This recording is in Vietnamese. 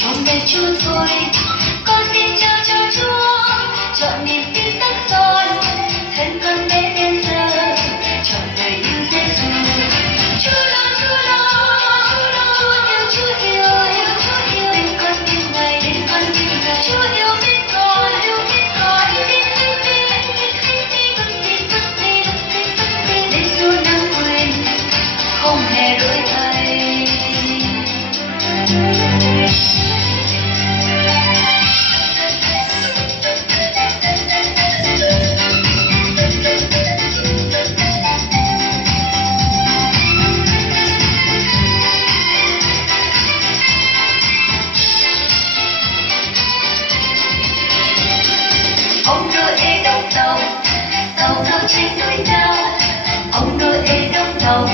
Trong đời Chúa thôi, con xin cho Chúa chọn niềm tin tắt son, thân con bé đến giờ chọn đời yêu Giêsu. Chúa lo, Chúa yêu, bên con tin Ngài, Chúa yêu biết con, Giêsu nắng quên, không hề đổi thay. Ông Noe đóng tàu, tàu cao trên núi cao. Ông Noe đóng tàu.